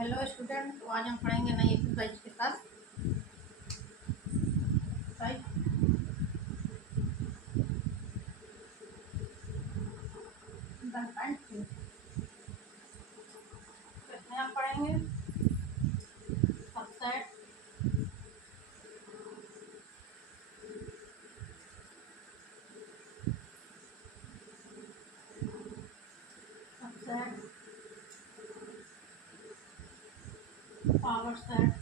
Hello student, तो आज हम पढ़ेंगे नई एक्सरसाइज के साथ। राइट, इसमें हम पढ़ेंगे subset, subset, power set,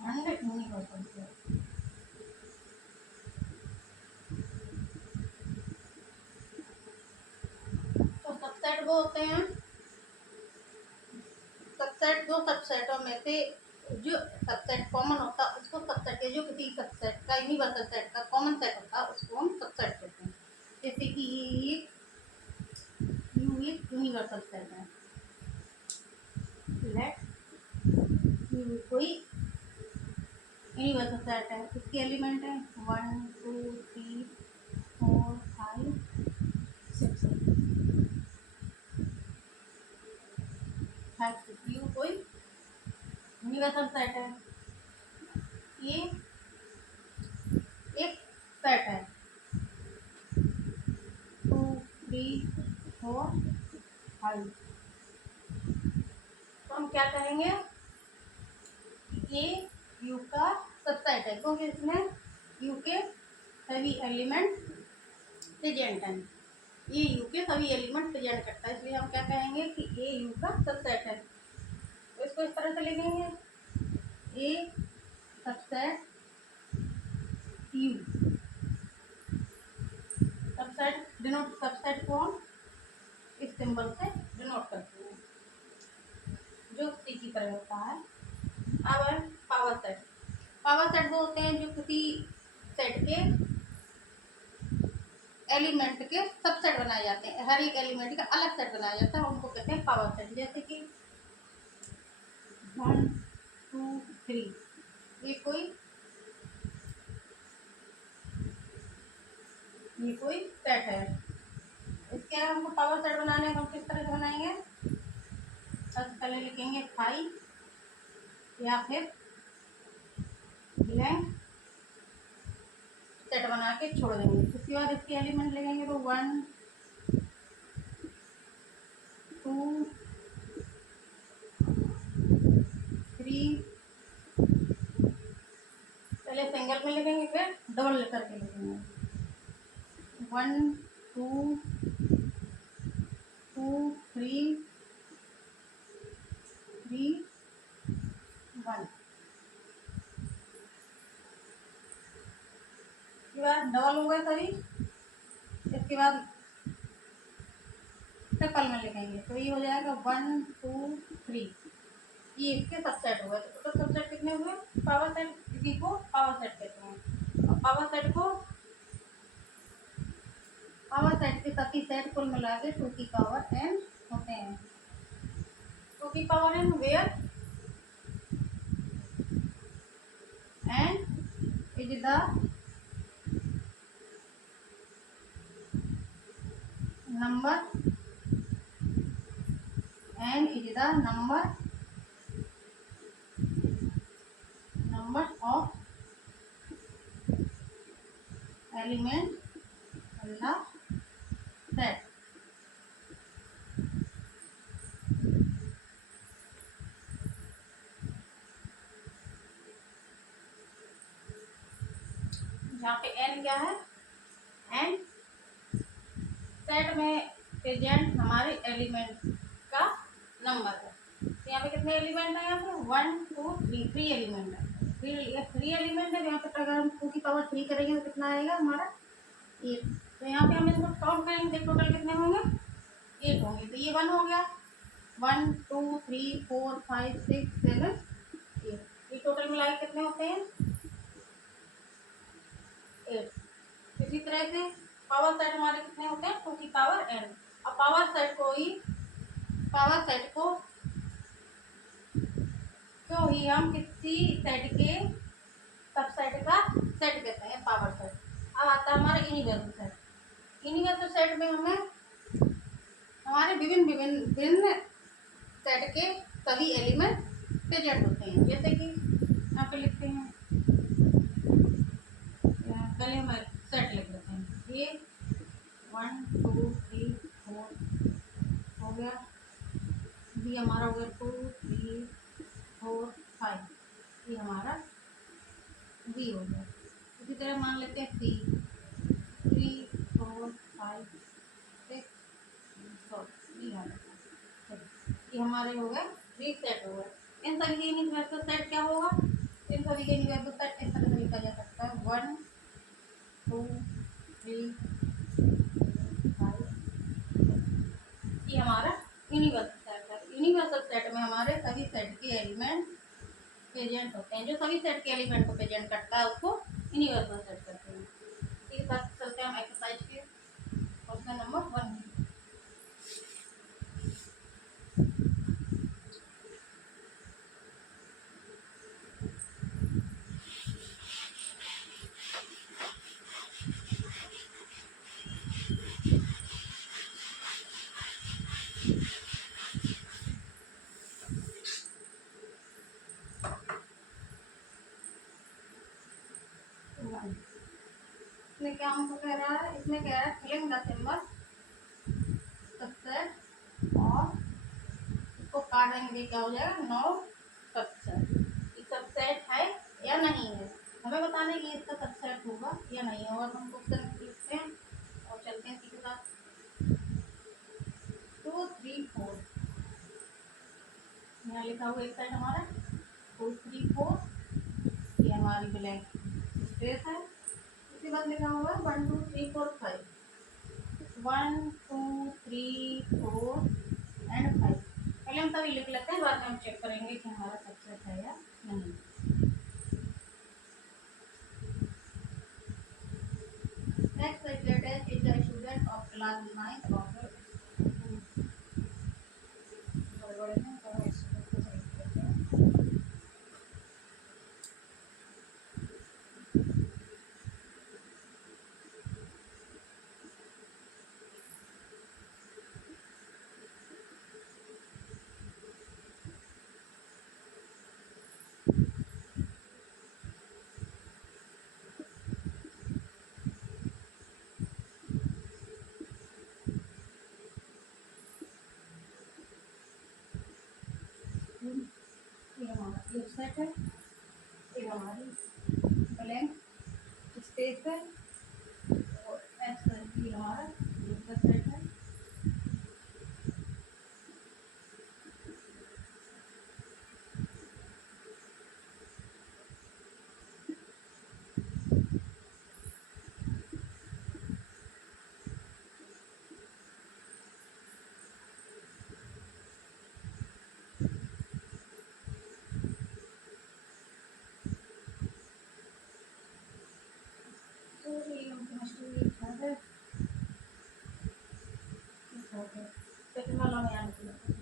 hundred universal set. तो सबसेट वो होते हैं, सबसेट दो सबसेटों में से जो सबसेट कॉमन होता है उसको सबसेट, जो किसी सबसेट का यूनिवर्सल सेट का कॉमन सेट होता है उसको हम सबसेट कहते हैं। जैसे कि ये एक यूनिवर्सल सेट है। लेट कोई यूनिवर्सल सेट है, इसके एलिमेंट है 1 2 3 4 5 6 5 कोई यूनिवर्सल सेट है। ये एक सेट है 2 3 4 5। तो हम क्या कहेंगे, ये यू का सबसेट है क्योंकि इसमें यू के सभी एलिमेंट प्रेजेंट हैं। ये यू के सभी एलिमेंट प्रेजेंट करता है, इसलिए हम क्या कहेंगे कि ये यू का सबसेट है। तो इसको इस तरह से लिखेंगे, A subset U. Subset denote, subset को हम इस सिंबल से डिनोट करते हैं जो सी की तरह होता है। अब है पावर सेट। पावर सेट वो होते हैं जो किसी सेट के एलिमेंट के सबसेट बनाए जाते हैं, हर एक एलिमेंट का अलग सेट बनाया जाता है, उनको कहते हैं पावर सेट। जैसे कि 1 2 3 ये कोई सेट है। इसके हमको पावर सेट बनाने को हम किस तरह से बनाएंगे, सबसे पहले लिखेंगे 5 या फिर ब्लैंक सेट बना के छोड़ देंगे। उसके बाद इसके एलिमेंट लिखेंगे तो 1 2 3, पहले सिंगल में लिखेंगे फिर डबल करके लिखेंगे 1 2 2 3 3 1। इसके बाद डबल हो गए सभी। इसके बाद ट्रिपल में लिखेंगे तो ये हो जाएगा 1 2 3। ये इसके सबसेट हो गए। तो टोटल सबसेट कितने हुए, पावर सेट, इसी को पावर सेट कहते हैं। और पावर सेट के सभी सेट कुल मिला के 2 की पावर n होते हैं। 2 की power n where n is the number, n is the number of element in the set। यहाँ पे n क्या है, n सेट में प्रेजेंट हमारे एलिमेंट का नंबर है। तो यहाँ पे कितने एलिमेंट है, यहाँ पे 1 2 3 3 एलिमेंट है। 3 एलिमेंट है। यहाँ पे अगर हम 2 की पावर 3 करेंगे तो कितना आएगा हमारा 8। तो यहाँ पे हम इसको काउंट करेंगे, टोटल कितने होंगे 8 होंगे। तो ये 1 हो गया, 1 2 3 4 5 6 7 8। ये टोटल मिला के कितने होते हैं 8। इसी तरह से पावर सेट हमारे कितने होते हैं 2 की पावर n। अब पावर सेट को तो ही हम किसी सेट के सबसेट का सेट कहते हैं, पावर सेट। अब आता है हमारा यूनिवर्सल सेट। यूनिवर्सल सेट में हमें हमारे विभिन्न विभिन्न भिन्न सेट के सभी एलिमेंट प्रेजेंट होते हैं। जैसे कि यहाँ पे लिखते हैं, पहले हम सेट लिख लेते हैं। ये 1 2 3 4 हो गया। बी हमारा हो गया 2 3 4 5, ये हमारा बी हो गया। इसी तरह मान लेते हैं सी 3 4 5 6 ये हमारे हो गए 3 सेट हो गए। इन सभी के यूनिवर्सल सेट क्या होगा? इन सभी के यूनिवर्सल सेट इस तरह से लिखा जा सकता है 1 2 3 5। ये हमारा यूनिवर्सल सेट है। यूनिवर्सल सेट में हमारे सभी सेट के एलिमेंट प्रेजेंट होते हैं। जो सभी सेट के एलिमेंट को प्रेजेंट करता है उसको यूनिवर्सल सेट कहते हैं। इसके साथ चलते हैं हम एक्सरसाइज के क्वेश्चन नंबर 1। इसमें क्या हमको कह रहा है? इसमें कह रहा है फिलिंग द सिंबल सबसेट और इसको काटेंगे क्या हो जाएगा? No subset. ये सबसेट है या नहीं है, हमें बताना है कि इसका सबसेट होगा या नहीं होगा। तो हम क्वेश्चन लिखते हैं और चलते हैं इसी के साथ। 2 3 4 यहाँ लिखा हुआ एक साइड हमारा 2 3 4, ये हमारी ब्लैंक स्पेस है। इसके बाद लिखा हुआ 1 2 3 4 5, 1 2 3 4 एंड 5। पहले हम तभी लिख लेते हैं, बाद में हम चेक करेंगे कि हमारा सबसेट है या नहीं। Next set is the student of class 9 of बड़े हैं तो इसको सही करते हैं। ये हमारा एक सेट है, ये हमारी ब्लैंक स्पेस है और ऐसा ये हमारा दूसरा सेट है। तो ये हमको है सेकंड वाला में आने के लिए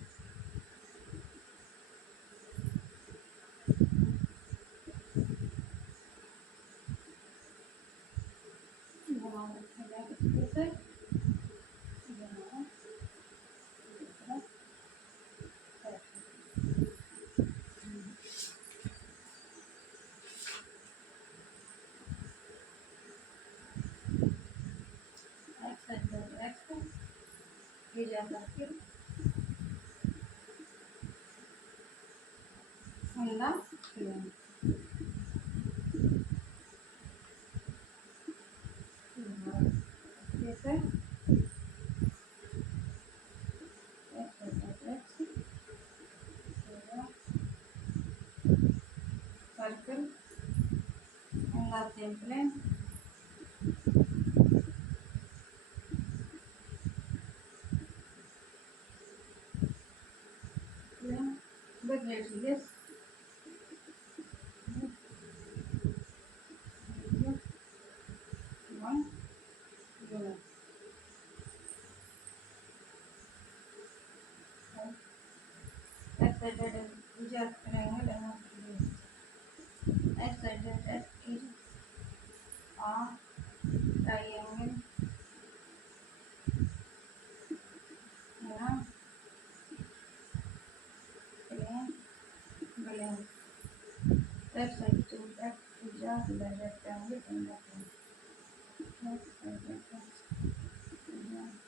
ये जाता है फिर अंडा जैसे सर्कल अंडा plane with radius one unit. That's it. That is just triangle. S is a triangle in a plane below. X is to X is a rectangle in the plane. X is a rectangle in the plane.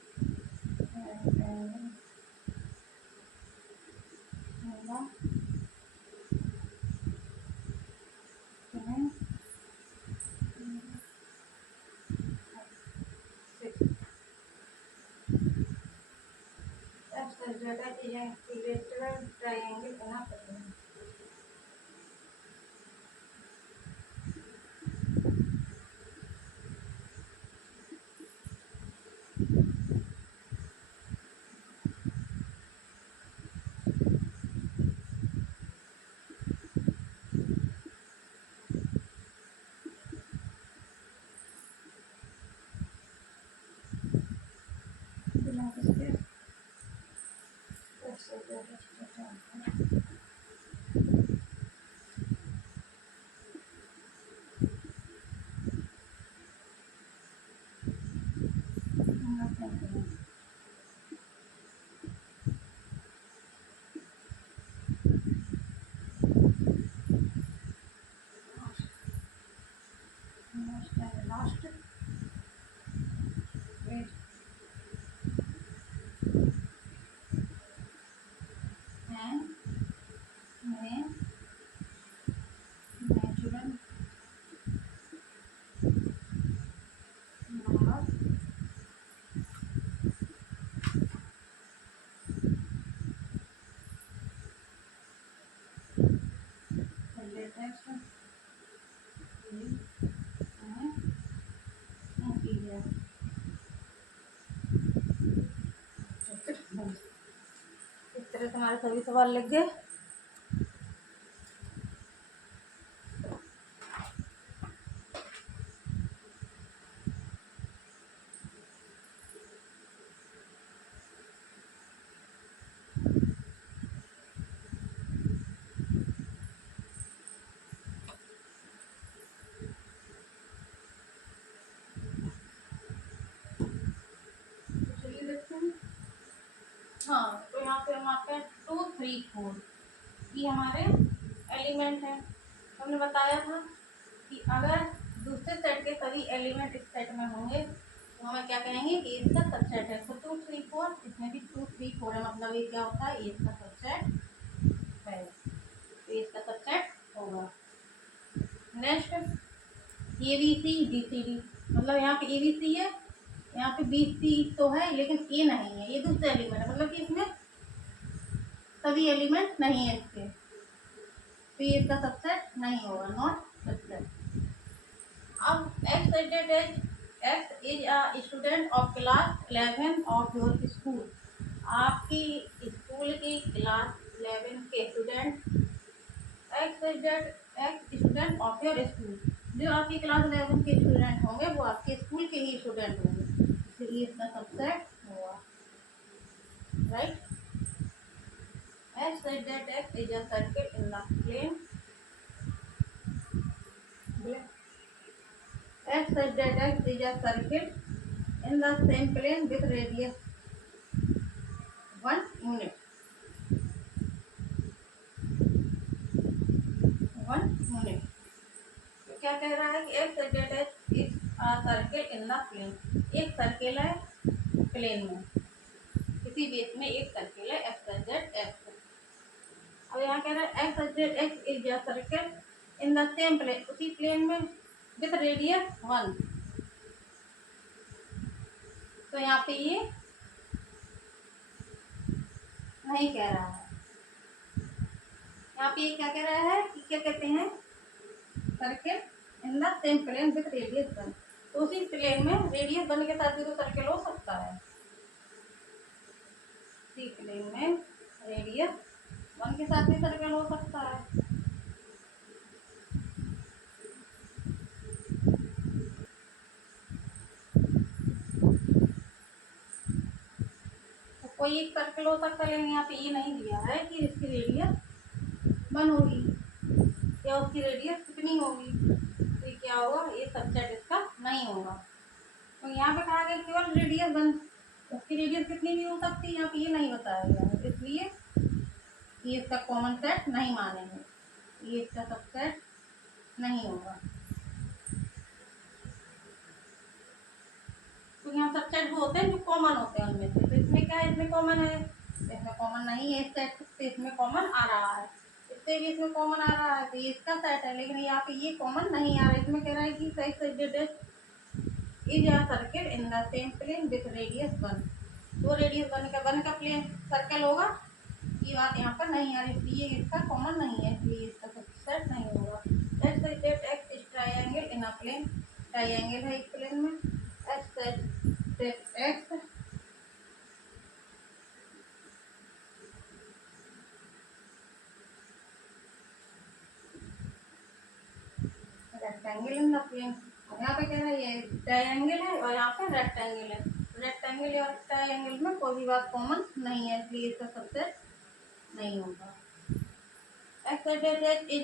X is a equilateral triangle in a plane. Last page and main natural number latest is an integer. इस तरह से हमारे सभी सवाल लग गए। चलिए देखते हैं। हाँ, तो यहाँ पे हम आते हैं 2, 3, 4 ये हमारे एलिमेंट हैं। हमने बताया था कि अगर दूसरे सेट के सभी एलिमेंट इस सेट में होंगे तो हमें क्या कहेंगे कि इसका सबसेट है। तो 2, 3, 4 इसमें भी 2, 3, 4 है, मतलब ये क्या होता है, ये इसका सबसेट है, तो ये इसका सबसेट होगा। नेक्स्ट ABC BCD, मतलब यहाँ पे ABC है, यहाँ पे BC तो है लेकिन ए नहीं है, ये दूसरे एलिमेंट है, मतलब कि इसमें सभी एलिमेंट नहीं है इसके, तो ये इसका सबसेट नहीं होगा, नॉट सबसेट। अब X is a student of class 11 of your school, आपकी स्कूल की क्लास 11 के student X student of your school, जो आपकी क्लास 11 के स्टूडेंट होंगे वो आपके स्कूल के ही स्टूडेंट होंगे, इसलिए इसका सबसेट होगा, right. X is a circle in the plane. X is a circle in the same plane with radius 1 unit. 1 unit. तो क्या कह रहा है कि X is a circle in the plane. एक सर्किल है प्लेन में, किसी बेस में एक सर्किल है X। अब यहाँ कह रहा है X is a circle in the same plane, उसी प्लेन में with radius 1, तो यहाँ पे ये नहीं कह रहा है, यहाँ पे ये क्या कह रहा है कि क्या कहते हैं, circle in the same plane with radius 1, तो उसी प्लेन में रेडियस 1 के साथ भी तो सर्किल हो सकता है, उसी प्लेन में रेडियस 1 के साथ भी सर्किल हो सकता है। तो कोई एक सर्किल हो सकता है, लेकिन यहाँ पे ये नहीं दिया है कि इसकी रेडियस 1 होगी या उसकी रेडियस कितनी होगी, क्या होगा, ये सबसेट इसका नहीं होगा। तो यहाँ पे कहा गया केवल रेडियस बन, उसकी रेडियस कितनी भी हो सकती है, यहाँ पे ये नहीं बताया गया है, इसलिए ये इसका कॉमन सेट नहीं मानेंगे, ये इसका सबसेट नहीं होगा। तो यहाँ सबसेट वो होते हैं जो कॉमन होते हैं उनमें से। तो इसमें क्या है, इसमें कॉमन है, इसमें कॉमन नहीं है, इस सेट से इसमें कॉमन आ रहा है, इससे भी इसमें कॉमन आ रहा है, तो ये इसका सेट है। लेकिन यहाँ पे ये कॉमन नहीं आ रहा है, इसमें कह रहा है कि is a circle in the same plane with radius 1। तो रेडियस 1 का प्लेन सर्कल होगा, ये बात यहाँ पर नहीं आ रही, इसलिए इसका कॉमन नहीं है, इसलिए इसका सबसेट नहीं होगा। Let's say that x is triangle in a plane, triangle है एक प्लेन में, x x rectangle in the plane. यहाँ पे कह रहा है ये ट्रायंगल है और यहाँ पे रेक्टेंगल है, रेक्टेंगल और ट्रायंगल में कोई भी बात कॉमन नहीं है, इसलिए इसका सबसेट नहीं होगा। X is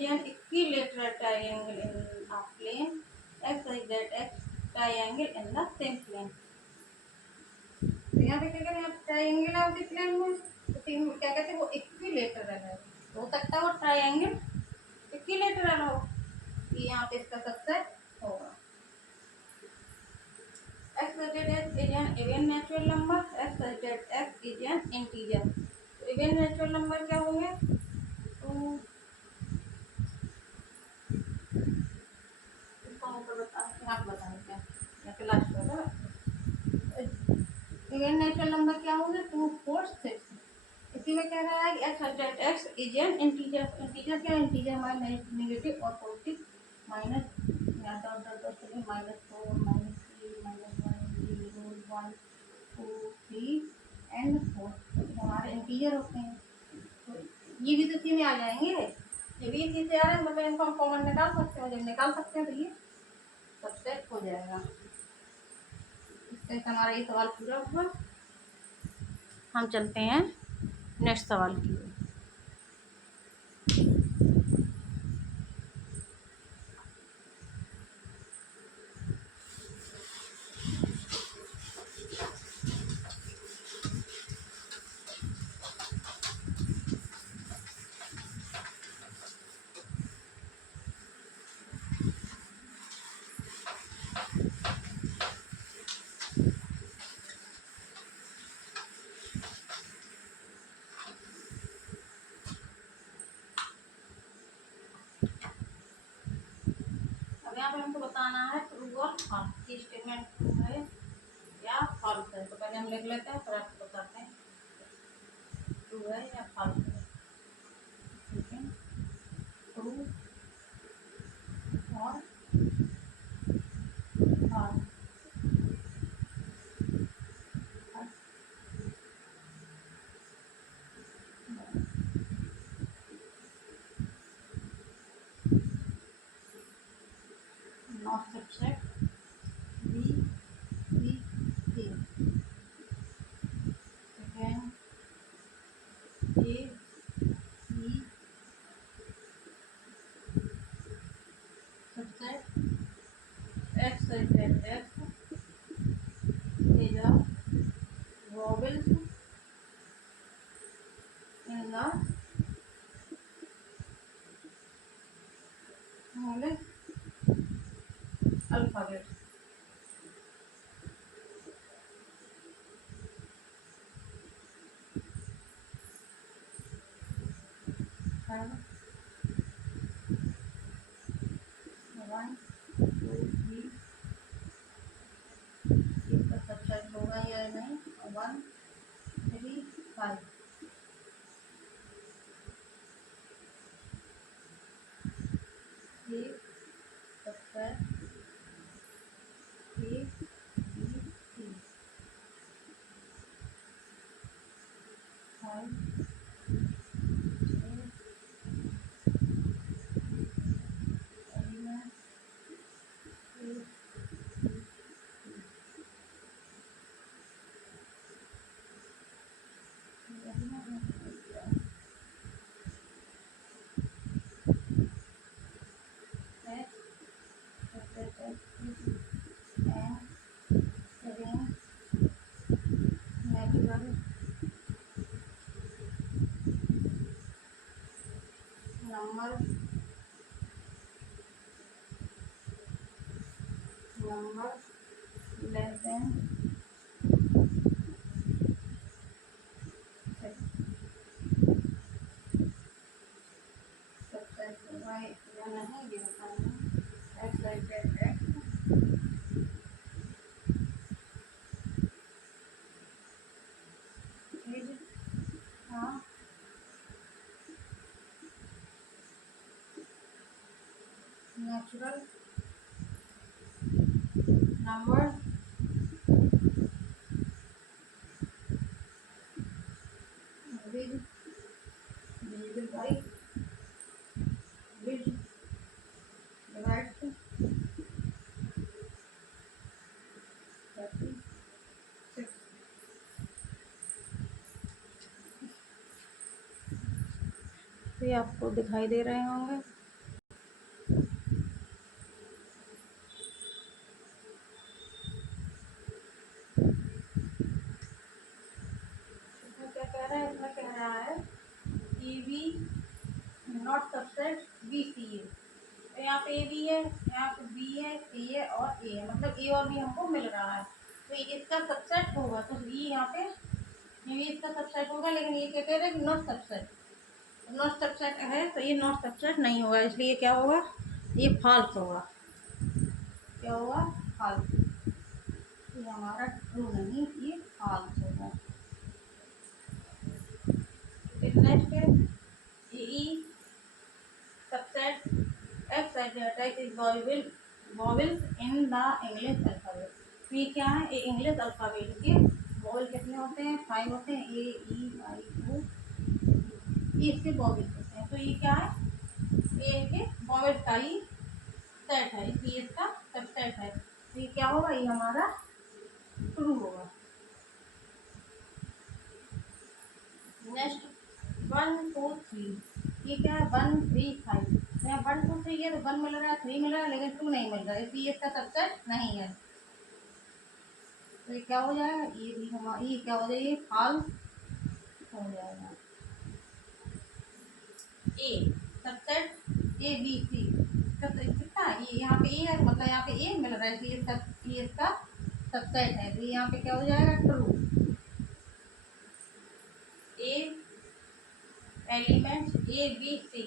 an equilateral triangle in a plane. X triangle in the same plane. तो यहाँ पे क्या करें, आप ट्रायंगल है उसी प्लेन में, तो क्या कहते हैं वो इक्विलेटरल है, हो सकता है वो ट्रायंगल इक्विलेटरल हो, यहाँ पे इसका सबसेट होगा। X is an even natural number. X is an integer. तो even natural number क्या होंगे, तो आप बताएं क्या, या फिर लास्ट होगा इवन नेचुरल नंबर क्या होंगे, 2 4 6। इसी में कह रहा है x is an integer, integer क्या, इंटीजर हमारे नेगेटिव और पॉजिटिव, माइनस यहाँ -4 -3 -1 -1 2 3 एंड 4 हमारे इंटीजर होते हैं। तो ये भी तो इसी में आ जाएंगे, ये भी इसी से आ रहे हैं, मतलब इनको हम कॉमन निकाल सकते हैं, जब निकाल सकते हैं तो ये सबसेट हो जाएगा। इससे हमारा ये सवाल पूरा हुआ। हम चलते हैं नेक्स्ट सवाल की ओर। अब यहाँ पे हमको बताना है ट्रू और फॉल्स, की स्टेटमेंट ट्रू है या फॉल्स है। तो पहले हम लिख लेते हैं, फिर आपको बताते हैं ट्रू है या फॉल्स है। ठीक है, ट्रू और false. Not subset B C C, second A C, subset x is x is a vowels in the English alphabet. And 1 2 3 इसका सबसेट होगा या नहीं, 1 3 5 एक subset A B C 5 element a natural number less than नहीं दे हाँ natural number divisible by divide 36। तो ये आपको दिखाई दे रहे होंगे। इसमें क्या कह रहा है, इसमें कह रहा है A B not subset B C A. तो यहाँ पे ए बी है, यहाँ पे बी है, सी है और ए है, मतलब ए और बी हमको मिल रहा है। तो ये इसका सबसेट होगा, तो ये यहाँ पे ये भी इसका सबसेट होगा, लेकिन ये क्या कह रहे हैं कि नॉट सबसेट। नॉट सबसेट है तो ये नॉट सबसेट नहीं होगा, इसलिए क्या होगा, ये फॉल्स होगा। क्या होगा, फॉल्स। ये हमारा ट्रू नहीं, ये फॉल्स होगा। फिर नेक्स्ट है E subset x at is vowels in the English alphabet. तो ये क्या है, ये इंग्लिश अल्फाबेट के वॉवेल कितने होते हैं, 5 होते हैं, ए ई आई ओ, ये इसके वॉवेल्स होते हैं। तो ये क्या है, ये इनके वॉवेल्स का ही सेट है, इसलिए इसका सबसेट है। तो ये क्या होगा, ये हमारा ट्रू होगा। नेक्स्ट 1 2 3, ये क्या है 1 3 5। यहाँ 1 2 3 है तो 1 मिल रहा है, 3 मिल रहा है, लेकिन 2 नहीं मिल रहा है, इसलिए इसका सबसेट नहीं है। तो ये क्या हो जाएगा, ये भी हमारा, ये क्या हो जाएगा, फॉल्स हो जाएगा। ए सबसेट ए बी सी कितना, ये यहाँ पे ए है, मतलब यहाँ पे ए मिल रहा है, इसलिए ये इसका सबसेट है। तो यहाँ पे क्या हो जाएगा, true. A elements A B C,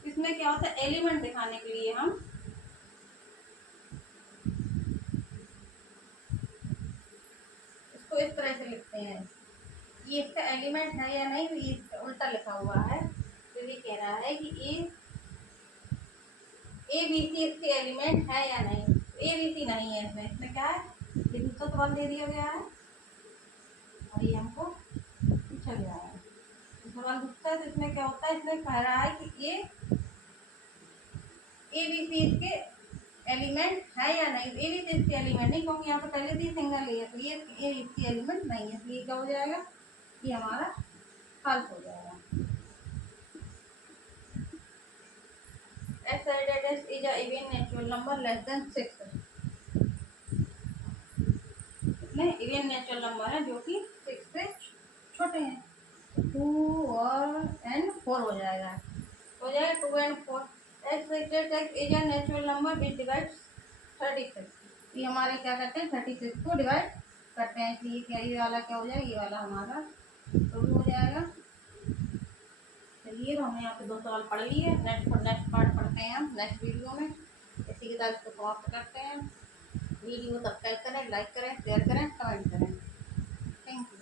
इसमें क्या होता है, एलिमेंट दिखाने के लिए हम इसको इस तरह से लिखते हैं, ये इसका एलिमेंट है या नहीं, ये उल्टा लिखा हुआ है। तो ये कह रहा है कि ए बी सी इसके एलिमेंट है या नहीं, ए बी सी नहीं है इसमें, इसमें क्या है, ये दूसरा सवाल दे दिया गया है और ये हमको पूछा गया है। तो सवाल दूसरा है, तो इसमें क्या होता है, इसमें कह रहा है कि ए बी सी इसके एलिमेंट है या नहीं। ए बी सी इसके एलिमेंट नहीं, क्योंकि यहाँ पे पहले थी सिंगल है, तो ये ए इसके एलिमेंट नहीं है, तो ये क्या हो जाएगा, ये हमारा फॉल्स हो जाएगा। x is a even natural number less than 6। नहीं, इवन नेचुरल नंबर है जो कि 6 से छोटे हैं। 2 और एंड 4 हो जाएगा, 2 and 4। x is a natural number which divides 36। ये हमारे क्या करते हैं, 36 को डिवाइड करते हैं, इसलिए क्या ये वाला क्या हो जाएगा, ये वाला हमारा ट्रू हो जाएगा। चलिए, तो हमने यहाँ पे 2 सवाल पढ़ लिए। नेक्स्ट पार्ट पढ़ते हैं हम नेक्स्ट वीडियो में। इसी के साथ इसको समाप्त करते हैं। वीडियो को सब्सक्राइब करें, लाइक करें, शेयर करें, कमेंट करें। Thank you.